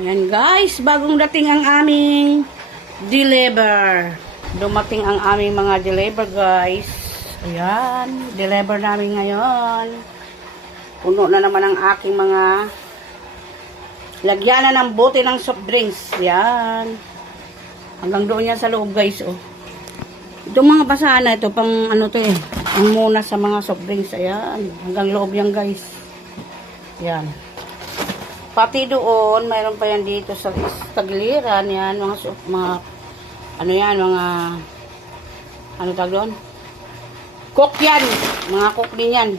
Ayan guys, bagong dating ang aming deliver. Dumating ang aming mga deliver guys. Ayan, deliver namin ngayon. Puno na naman ang aking mga lagyanan ng bote ng soft drinks. Ayan. Hanggang doon yan sa loob guys. Oh. Itong mga basahan na ito, pang ano to eh. Ang muna sa mga soft drinks. Ayan. Hanggang loob yan guys. Ayan. Pati doon, mayroon pa yan dito sa tagiliran. Yan, mga ano yan, mga ano tawag doon? Coke yan. Mga coke din yan.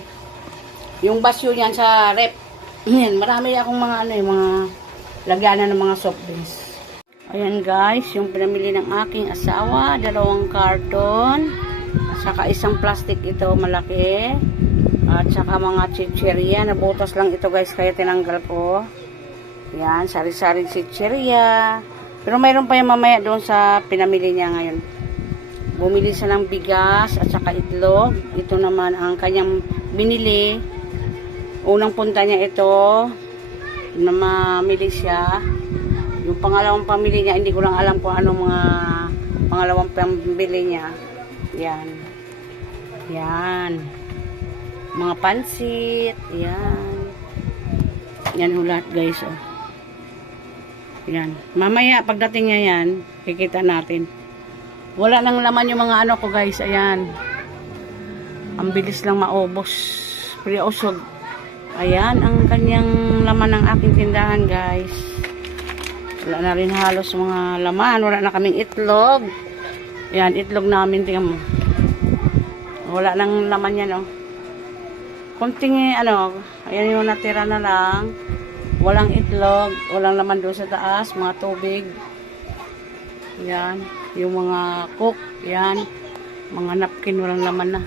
Yung basyo yan sa rep. Yan, marami akong mga ano mga lagyanan ng mga soft drinks. Ayan guys, yung pinamili ng aking asawa, 2 karton, saka isang plastic ito malaki, at saka mga chichirya, nabutas lang ito guys, kaya tinanggal ko. Yan, sari-saring chichirya. Pero mayroon pa yung mamaya doon sa pinamili niya ngayon. Bumili siya ng bigas at saka itlog. Ito naman ang kanyang binili. Unang punta niya ito, na mamili siya. Yung pangalawang pamili niya, hindi ko lang alam kung anong mga pangalawang pambili niya. Yan. Yan. Mga pansit. Yan. Yan ho lahat guys. Oh. Yan. Mamaya, pagdating niya yan, kikita natin. Wala nang laman yung mga ano ko guys. Ayan. Ang bilis lang maubos. Priosog. Ayan ang kanyang laman ng aking tindahan guys. Wala na rin halos mga laman. Wala na kaming itlog. Yan, itlog namin. Tingnan mo. Wala nang laman yan, oh. Kunting, ano, ayan yung natira na lang. Walang itlog. Walang laman doon sa taas. Mga tubig. Yan. Yung mga cook. Yan. Mga napkin. Walang laman na.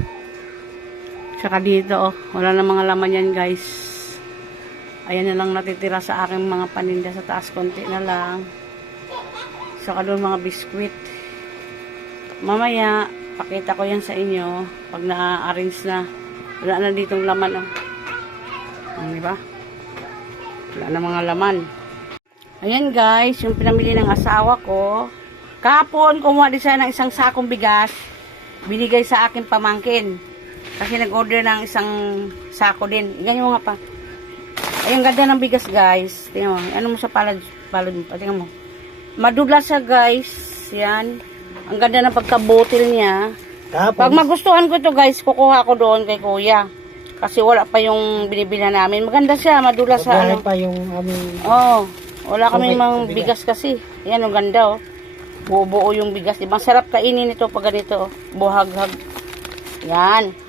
Tsaka dito, oh. Wala na mga laman yan, guys. Ayan na lang natitira sa aking mga paninda sa taas, konti na lang. Saka doon mga biskwit. Mamaya, pakita ko yan sa inyo pag na-arrange na. Wala na ditong laman. Oh. Diba? Wala na mga laman. Ayan guys, yung pinamili ng asawa ko. Kahapon, kumuha din siya ng isang sakong bigas. Binigay sa akin pamangkin. Kasi nag-order ng isang sako din. Ganyan mo nga pa. Ay, ang ganda ng bigas, guys. Tingnan mo. Ano mo sa palad mo? Tingnan mo. Madubla siya, guys. Yan. Ang ganda ng pagkabutil niya. Tapos, pag magustuhan ko ito, guys, kukuha ko doon kay kuya. Kasi wala pa yung binibila namin. Maganda siya. Madula sa ano. Wala pa yung aming... Oh. Wala kami mang bigas kasi. Yan, ang ganda, oh. Buo-buo yung bigas. Diba? Sarap kainin ito pag ganito, oh. Buhag-hag. Yan.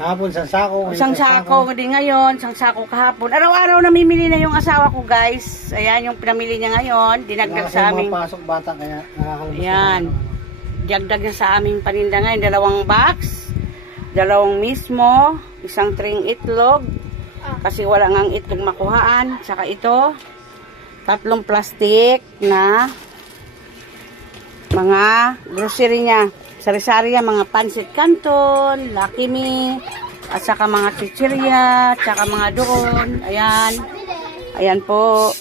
Kahapon, isang sako. Isang sako din ngayon, isang sako kahapon. Araw-araw namimili na yung asawa ko, guys. Ayan, yung pinamili niya ngayon. Dinagdag sa aming... Pasok bata, kaya ayan. Dinagdag na sa aming paninda ngayon. 2 box. 2 mismo. Isang tring itlog. Kasi wala ngang itlog makuhaan. Saka ito. 3 plastic na mga grocery niya. Sari-sari yan, mga pansit canton, Lucky Me, at saka mga chichirya, at saka mga doon. Ayan. Ayan po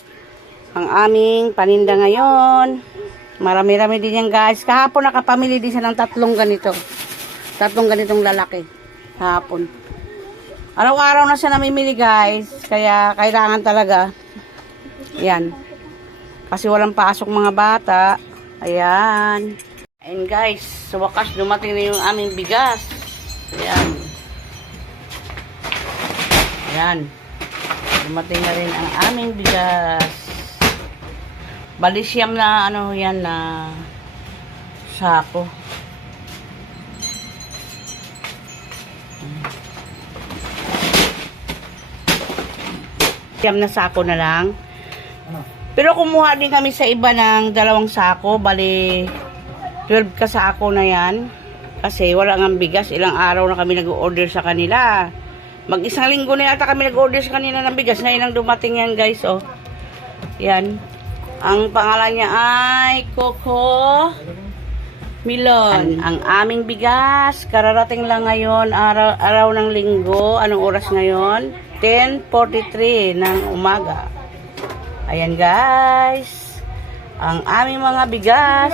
ang aming paninda ngayon. Marami-rami din yan guys. Kahapon nakapamili din siya ng 3 ganito. 3 ganitong lalaki. Kahapon. Araw-araw na siya namimili guys. Kaya kailangan talaga. Ayan. Kasi walang pasok mga bata. Ayan. Ayan guys, sa wakas dumating na yung aming bigas. Ayan. Ayan. Dumating na rin ang aming bigas. Balisyam na ano yan na sako. Siyam na sako na lang. Pero kumuha din kami sa iba ng 2 sako. Bali 12 kasako na yan. Kasi wala nga bigas. Ilang araw na kami nag-order sa kanila. Mag-isang linggo na yata kami nag-order sa kanila ng bigas. Ngayon ang dumating yan guys. Oh. Yan. Ang pangalan niya ay Coco Milon. Ang aming bigas. Kararating lang ngayon. Araw ng linggo. Anong oras ngayon? 10:43 ng umaga. Ayan guys. Ang aming mga bigas.